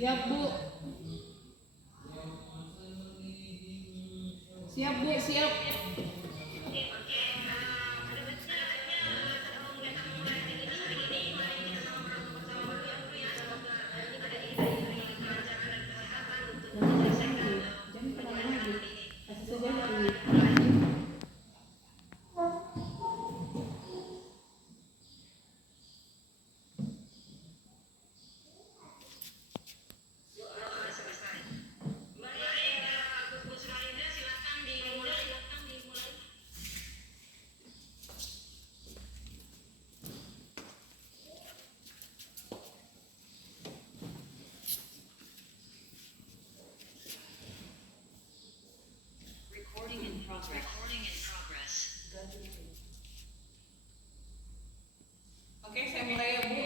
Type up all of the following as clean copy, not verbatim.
Siap Bu. Siap Bu, siap. Recording in progress. Oke, saya mulai ya Bu.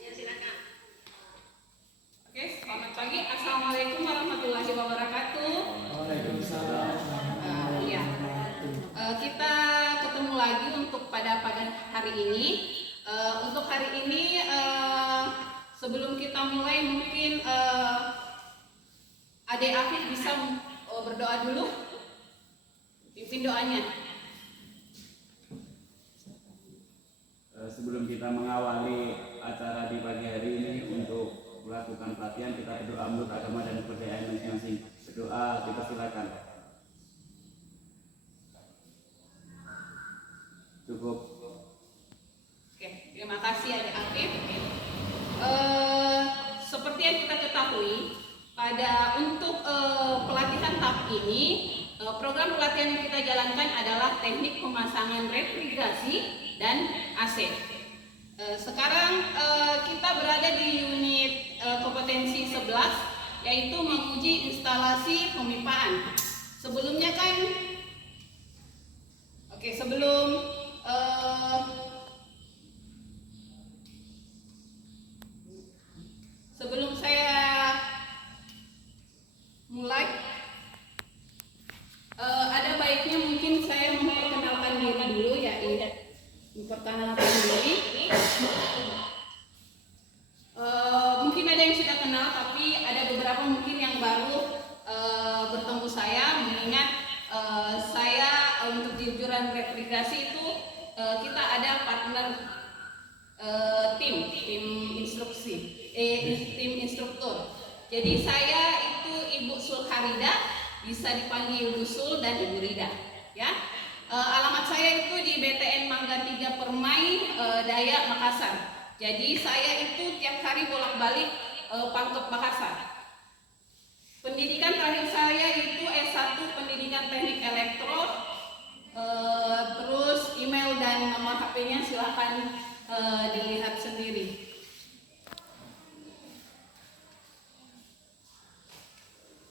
Ya, silakan. Oke, selamat pagi. Assalamualaikum warahmatullahi wabarakatuh. Waalaikumsalam. Iya. Kita ketemu lagi untuk pada hari ini. Untuk hari ini, sebelum kita mulai mungkin Adik Afif bisa berdoa dulu. Pimpin doanya. Sebelum kita mengawali acara di pagi hari ini untuk melakukan pelatihan, kita berdoa menurut agama dan kepercayaan masing-masing. Berdoa, kita silakan. Cukup. Oke, terima kasih Adik Afif. Seperti yang kita ketahui, untuk pelatihan tahap ini, program pelatihan yang kita jalankan adalah teknik pemasangan refrigerasi dan AC. Sekarang kita berada di unit kompetensi 11, yaitu menguji instalasi pemipaan. Sebelumnya kan, sebelum saya mulai, ada baiknya mungkin saya memperkenalkan diri dulu ya, memperkenalkan diri. Mungkin ada yang sudah kenal, tapi ada beberapa mungkin yang baru bertemu saya, mengingat saya untuk jurusan refrigerasi itu kita ada partner tim instruktur. Jadi saya itu Ibu Sulharida, bisa dipanggil Bu Sul dan Ibu Rida, ya. Alamat saya itu di BTN Mangga 3 Permai, Dayak, Makassar. Jadi saya itu tiap hari bolak-balik Pangkep Makassar. Pendidikan terakhir saya itu S1 Pendidikan Teknik Elektro. Terus email dan nomor HP-nya silahkan dilihat sendiri.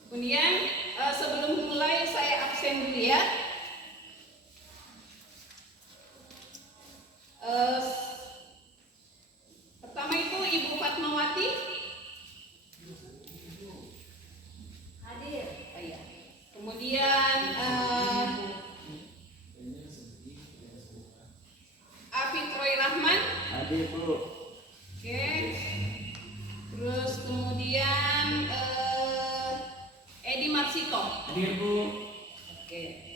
Kemudian sebelum mulai saya absen dulu ya. Pertama itu Ibu Fatmawati. Hadir. Iya. Kemudian Afif Roy Rahman. Hadir Bu. Oke. Terus kemudian Edi Marsito. Hadir Bu. Oke.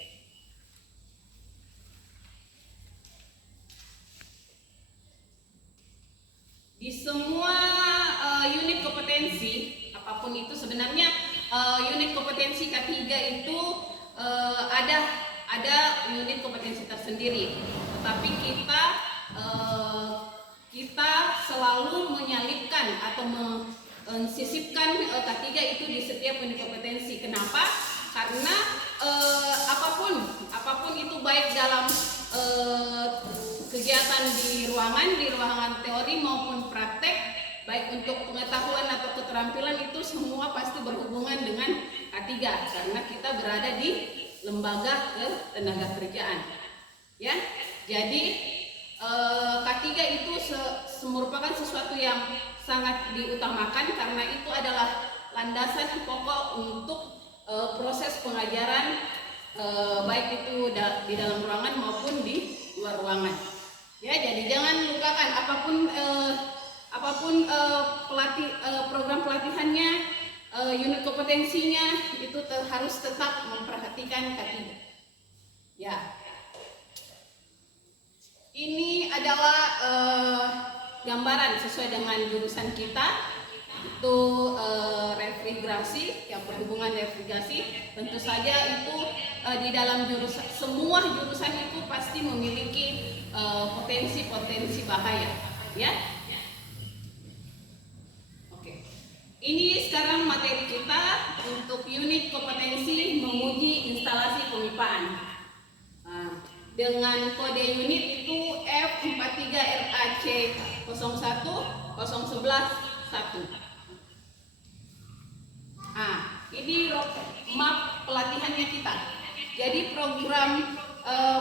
Di semua unit kompetensi, apapun itu sebenarnya unit kompetensi K3 itu ada unit kompetensi tersendiri. Tetapi kita selalu menyalipkan atau mensisipkan K3 itu di setiap unit kompetensi. Kenapa? Karena apapun itu baik dalam kegiatan di ruangan teori maupun praktek, baik untuk pengetahuan atau keterampilan, itu semua pasti berhubungan dengan K3 karena kita berada di lembaga ketenagakerjaan. Ya, jadi K3 itu merupakan sesuatu yang sangat diutamakan karena itu adalah landasan pokok untuk proses pengajaran, baik itu di dalam ruangan maupun di luar ruangan. Ya, jadi jangan lupakan apapun program pelatihan unit kompetensinya itu harus tetap memperhatikan K3. Ya. Ini adalah gambaran sesuai dengan jurusan kita. Itu refrigerasi, yang berhubungan refrigerasi. Tentu saja itu di dalam jurusan, semua jurusan itu pasti memiliki potensi-potensi bahaya, ya. Oke. Ini sekarang materi kita untuk unit kompetensi menguji instalasi pemipaan. Dengan kode unit itu F43RAC 01 011 1. Ini map pelatihannya kita. Jadi program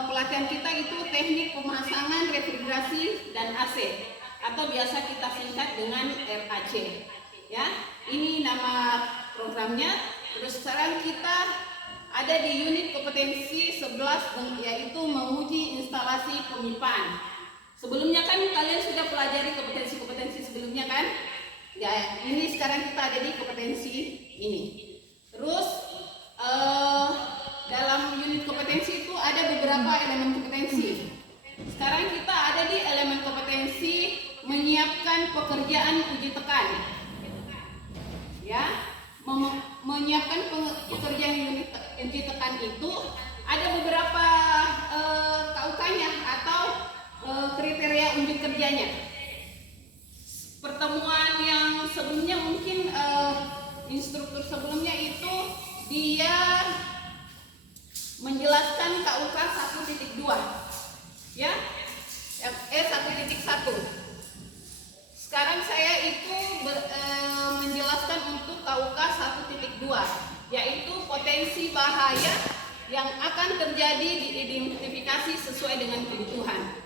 pelatihan kita itu teknik pemasangan refrigerasi dan AC, atau biasa kita singkat dengan RAC. Ya, ini nama programnya. Terus sekarang kita ada di unit kompetensi 11, yaitu menguji instalasi pemipaan. Sebelumnya kan kalian sudah pelajari kompetensi-kompetensi sebelumnya kan? Ya, ini sekarang kita ada di kompetensi ini. Terus dalam unit kompetensi itu ada beberapa elemen kompetensi. Sekarang kita ada di elemen kompetensi menyiapkan pekerjaan uji tekan. Ya, menyiapkan pekerjaan unit uji tekan itu ada beberapa KUK-nya atau kriteria unjuk kerjanya. Pertemuan yang sebelumnya mungkin instruktur sebelumnya itu dia menjelaskan KUK 1.2, ya, 1.1. Sekarang saya itu menjelaskan untuk KUK 1.2, yaitu potensi bahaya yang akan terjadi diidentifikasi sesuai dengan kebutuhan.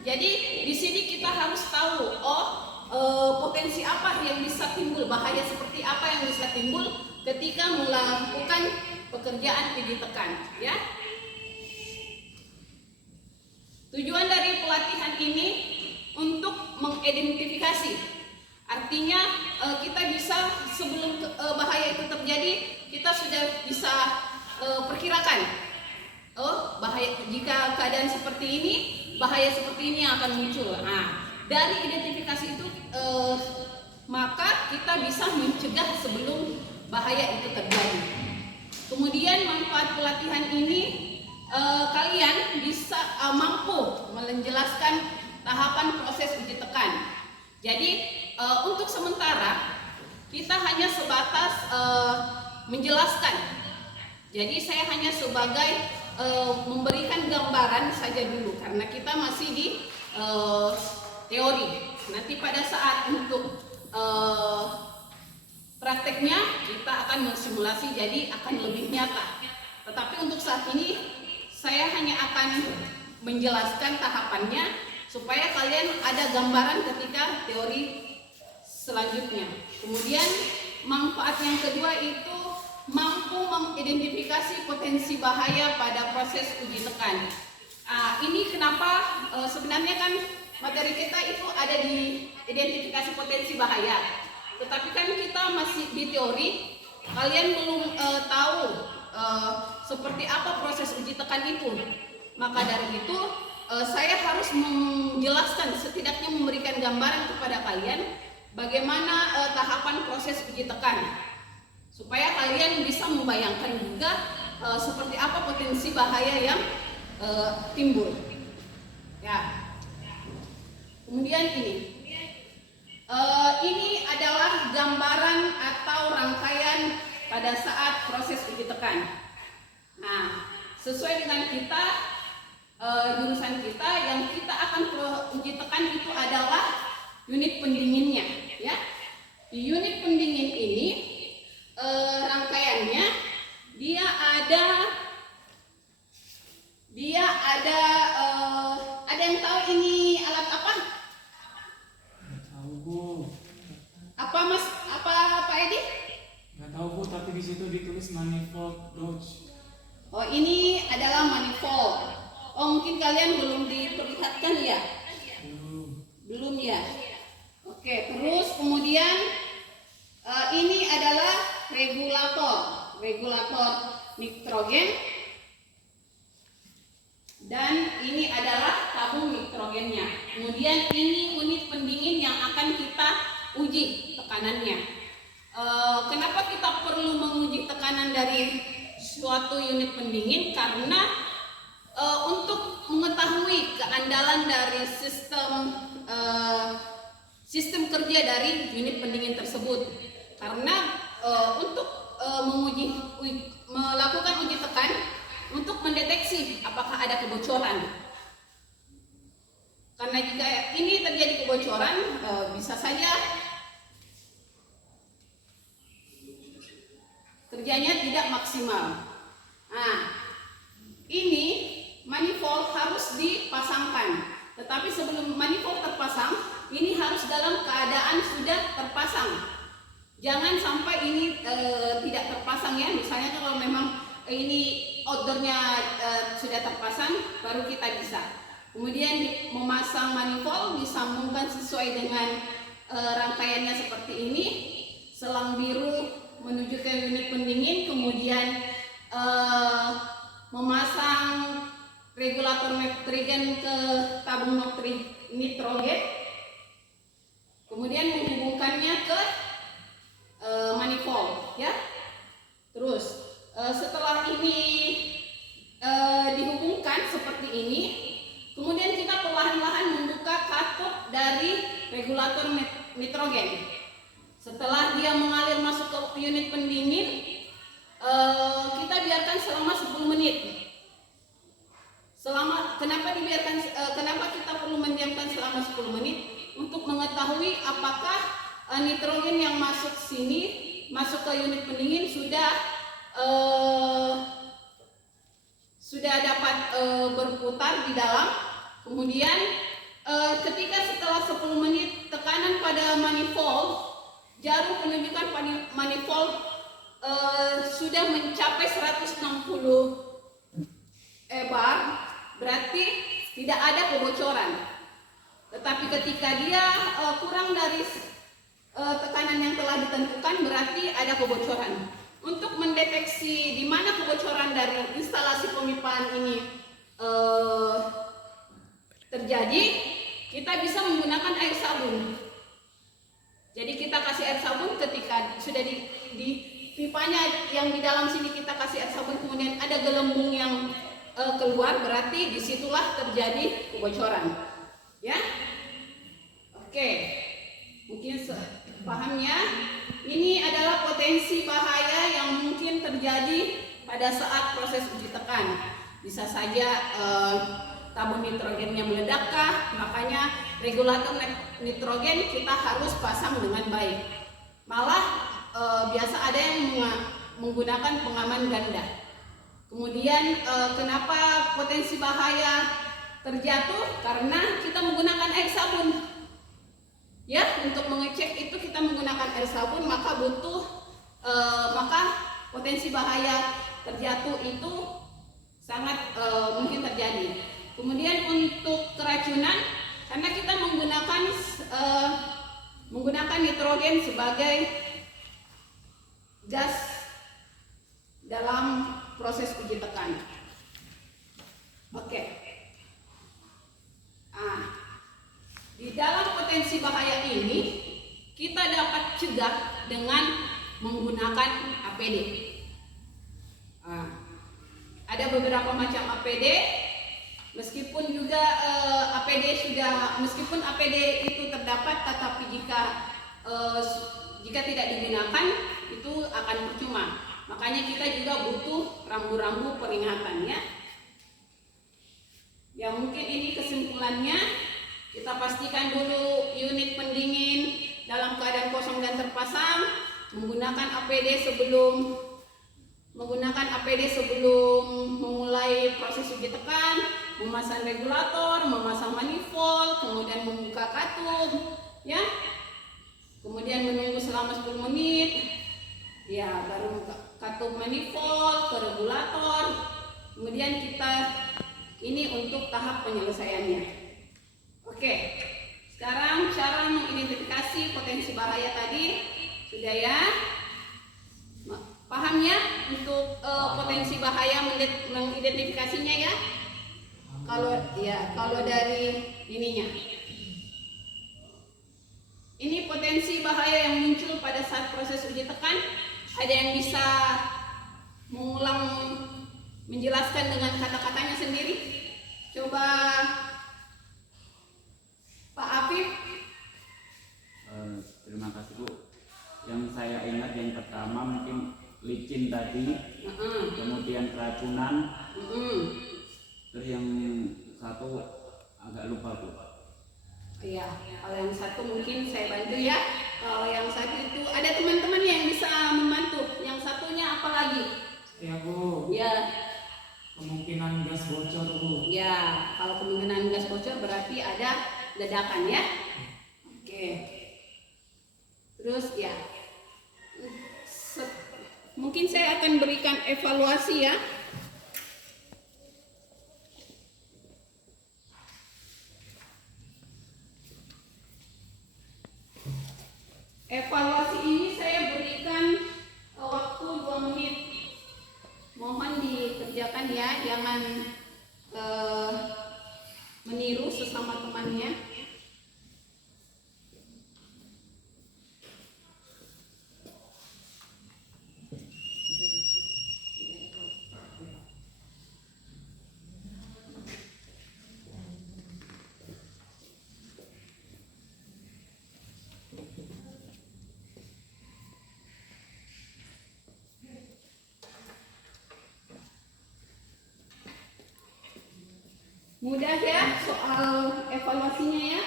Jadi di sini kita harus tahu, potensi apa yang bisa timbul, bahaya seperti apa yang bisa timbul ketika melakukan pekerjaan uji tekan, ya. Tujuan dari pelatihan ini untuk mengidentifikasi, artinya kita bisa sebelum bahaya itu terjadi, kita sudah bisa perkirakan, bahaya jika keadaan seperti ini, bahaya seperti ini yang akan muncul. Dari identifikasi itu maka kita bisa mencegah sebelum bahaya itu terjadi. Kemudian manfaat pelatihan ini kalian bisa mampu menjelaskan tahapan proses uji tekan. Jadi untuk sementara kita hanya sebatas menjelaskan. Jadi saya hanya sebagai memberikan gambaran saja dulu karena kita masih di teori. Nanti pada saat untuk prakteknya kita akan mensimulasi, jadi akan lebih nyata. Tetapi untuk saat ini saya hanya akan menjelaskan tahapannya supaya kalian ada gambaran ketika teori selanjutnya. Kemudian manfaat yang kedua itu mampu mengidentifikasi potensi bahaya pada proses uji tekan. Ini kenapa sebenarnya kan materi kita itu ada di identifikasi potensi bahaya. Tetapi kan kita masih di teori, kalian belum tahu seperti apa proses uji tekan itu. Maka dari itu saya harus menjelaskan, setidaknya memberikan gambaran kepada kalian bagaimana tahapan proses uji tekan, supaya kalian bisa membayangkan juga seperti apa potensi bahaya yang timbul. Ya. Kemudian ini adalah gambaran atau rangkaian pada saat proses uji tekan. Nah, sesuai dengan kita jurusan kita yang kita akan uji tekan itu adalah unit pendinginnya, ya. Di unit pendingin ini rangkaiannya dia ada yang tahu ini alat apa? Nggak tahu Bu. Apa Mas? Apa Pak Edi? Nggak tahu Bu, tapi di situ ditulis manifold gauge. Oh, ini adalah manifold. Oh, mungkin kalian belum diperlihatkan ya? Belum. Belum ya? Oke, terus kemudian regulator nitrogen, dan ini adalah tabung nitrogennya. Kemudian ini unit pendingin yang akan kita uji tekanannya. Kenapa kita perlu menguji tekanan dari suatu unit pendingin? Karena untuk mengetahui keandalan dari sistem kerja dari unit pendingin tersebut. Karena untuk melakukan uji tekan untuk mendeteksi apakah ada kebocoran. Karena jika ini terjadi kebocoran, bisa saja kerjanya tidak maksimal. Nah, ini manifold harus dipasangkan. Tetapi sebelum manifold terpasang, ini harus dalam keadaan sudah terpasang. Jangan sampai ini tidak terpasang ya. Misalnya kalau memang ini outdoornya sudah terpasang, baru kita bisa. Kemudian memasang manifold disambungkan sesuai dengan rangkaiannya seperti ini. Selang biru menuju ke unit pendingin, kemudian memasang regulator nitrogen ke tabung nitrogen, kemudian menghubungkannya ke manifold, ya. Terus setelah ini dihubungkan seperti ini, kemudian kita perlahan-lahan membuka katup dari regulator nitrogen. Setelah dia mengalir masuk ke unit pendingin, kita biarkan selama 10 menit. Kenapa kita perlu mendiamkan selama 10 menit? Untuk mengetahui apakah nitrogen yang masuk ke unit pendingin sudah dapat berputar di dalam. Kemudian ketika setelah 10 menit tekanan pada manifold, jarum penunjukan manifold sudah mencapai 160 bar, berarti tidak ada kebocoran. Tetapi ketika dia kurang dari tekanan yang telah ditentukan, berarti ada kebocoran. Untuk mendeteksi di mana kebocoran dari instalasi pemipaan ini terjadi, kita bisa menggunakan air sabun. Jadi kita kasih air sabun ketika sudah di pipanya yang di dalam sini kita kasih air sabun, kemudian ada gelembung yang keluar, berarti disitulah terjadi kebocoran. Ya, oke, mungkin pahamnya. Ini adalah potensi bahaya yang mungkin terjadi pada saat proses uji tekan. Bisa saja tabung nitrogennya meledakkah, makanya regulator nitrogen kita harus pasang dengan baik. Malah biasa ada yang menggunakan pengaman ganda. Kemudian kenapa potensi bahaya terjatuh? Karena kita menggunakan air sabun. Ya, untuk mengecek itu kita menggunakan air sabun, maka potensi bahaya terjatuh itu sangat mungkin terjadi. Kemudian untuk keracunan, karena kita menggunakan nitrogen sebagai gas dalam proses uji tekan. Oke. Di dalam potensi bahaya ini kita dapat cegah dengan menggunakan APD. Ada beberapa macam APD. Meskipun APD itu terdapat, tetapi jika tidak digunakan itu akan percuma. Makanya kita juga butuh rambu-rambu peringatan, ya. Ya, mungkin ini kesimpulannya. Kita pastikan dulu unit pendingin dalam keadaan kosong dan terpasang, menggunakan APD sebelum memulai proses uji tekan, memasang regulator, memasang manifold, kemudian membuka katup, ya. Kemudian menunggu selama 10 menit, ya, baru katup manifold ke regulator. Kemudian kita ini untuk tahap penyelesaiannya. Oke, sekarang cara mengidentifikasi potensi bahaya tadi sudah, ya. Paham ya untuk potensi bahaya mengidentifikasinya ya? Kalau dari ininya. Ini potensi bahaya yang muncul pada saat proses uji tekan. Ada yang bisa mengulang menjelaskan dengan kata-katanya sendiri? Coba Pak Afif. Terima kasih Bu. Yang saya ingat yang pertama mungkin licin tadi, kemudian keracunan, terus yang satu agak lupa Bu. Iya, kalau yang satu mungkin saya bantu ya. Kalau yang satu itu ada teman-teman yang bisa membantu. Yang satunya apa lagi? Ya Bu, Ya, kemungkinan gas bocor Bu. ya. Kalau kemungkinan gas bocor berarti ada ledakan ya. Oke. Terus ya, mungkin saya akan berikan evaluasi ya. Evaluasi ini saya berikan waktu 2 menit. Mohon dikerjakan ya, jangan meniru sesama temannya. Mudah ya soal evaluasinya ya.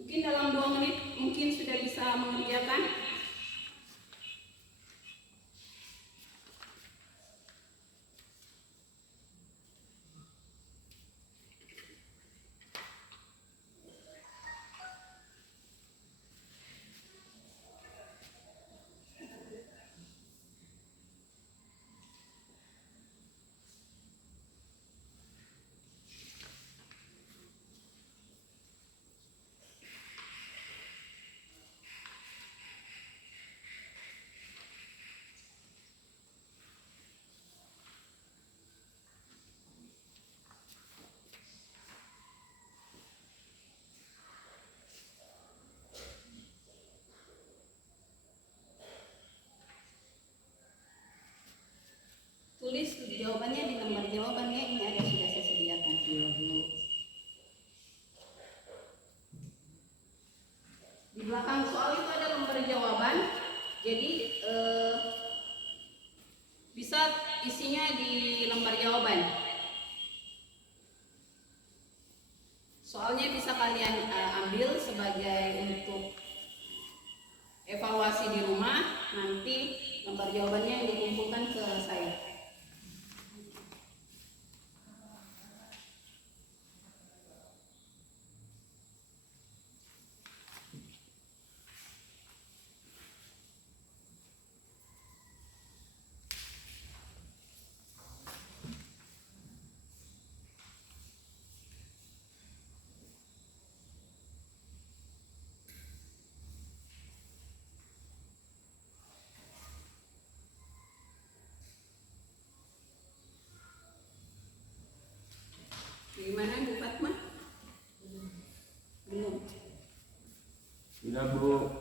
Mungkin dalam 2 menit mungkin sudah bisa mengerjakan. Tulis jawabannya di lembar jawabannya, ini ada sudah saya sediakan. Ya Bu. Di belakang soal itu ada lembar jawaban. Jadi bisa isinya di lembar jawaban. Soalnya bisa kalian ambil sebagai untuk evaluasi di rumah. Nanti lembar jawabannya yang dikumpulkan ke saya. Gimana Bu Fatma? Belum. Sudah Bu.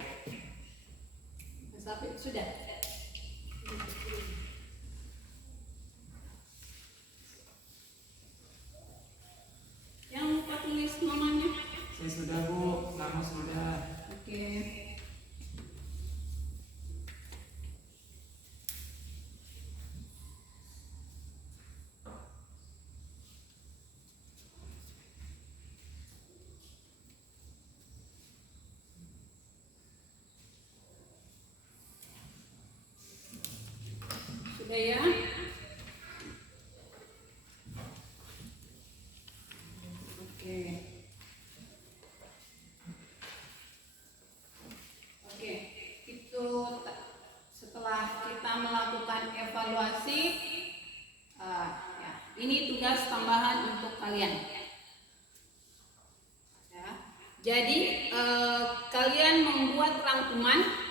Mas Afif sudah. Yang lupa tulis namanya. Saya sudah Bu, nama sudah. Oke. Sudah ya? Oke. Oke, itu setelah kita melakukan evaluasi, ya, ini tugas tambahan untuk kalian. Ya, Jadi kalian membuat rangkuman.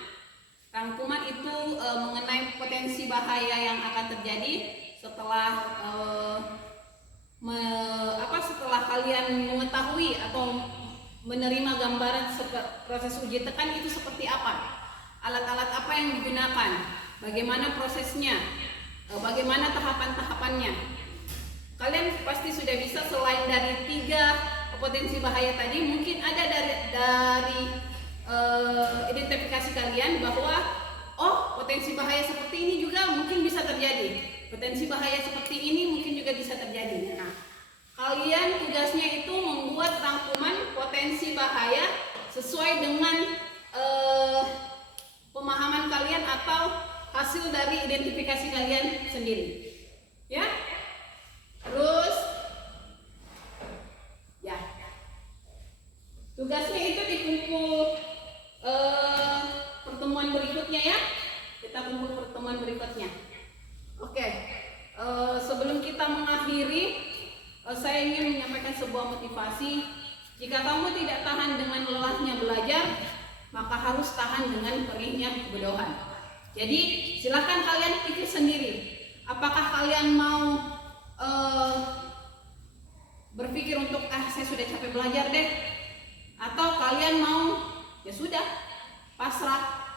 Rangkuman itu mengenai potensi bahaya yang akan terjadi setelah setelah kalian mengetahui atau menerima gambaran proses uji tekan itu seperti apa, alat-alat apa yang digunakan, bagaimana prosesnya, bagaimana tahapan-tahapannya. Kalian pasti sudah bisa, selain dari 3 potensi bahaya tadi, mungkin ada dari identifikasi kalian bahwa potensi bahaya seperti ini juga mungkin bisa terjadi, potensi bahaya seperti ini mungkin juga bisa terjadi. Nah, kalian tugasnya itu membuat rangkuman potensi bahaya sesuai dengan pemahaman kalian atau hasil dari identifikasi kalian sendiri, ya. Terus ya, tugasnya itu dikumpul pertemuan berikutnya ya. Kita kumpul pertemuan berikutnya. Oke. Sebelum kita mengakhiri, saya ingin menyampaikan sebuah motivasi. Jika kamu tidak tahan dengan lelahnya belajar, maka harus tahan dengan perihnya kebodohan. Jadi silakan kalian pikir sendiri, apakah kalian mau berpikir untuk saya sudah capek belajar deh, atau kalian mau ya sudah pasrah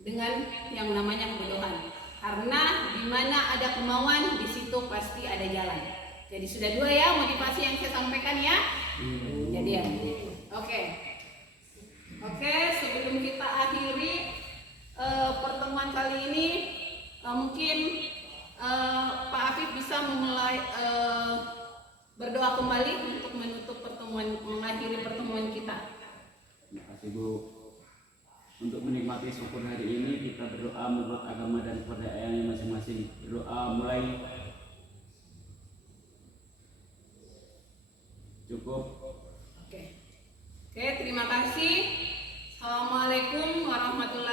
dengan yang namanya kebodohan. Karena di mana ada kemauan, di situ pasti ada jalan. Jadi sudah 2 ya motivasi yang saya sampaikan ya. Jadi ya. Oke, sebelum kita akhiri pertemuan kali ini, mungkin Pak Afif bisa memulai berdoa kembali untuk menutup pertemuan, mengakhiri pertemuan kita. Terima kasih Bu. Untuk menikmati syukur hari ini, kita berdoa menurut agama dan kepercayaannya masing-masing. Berdoa mulai. Cukup. Oke, terima kasih. Assalamualaikum warahmatullahi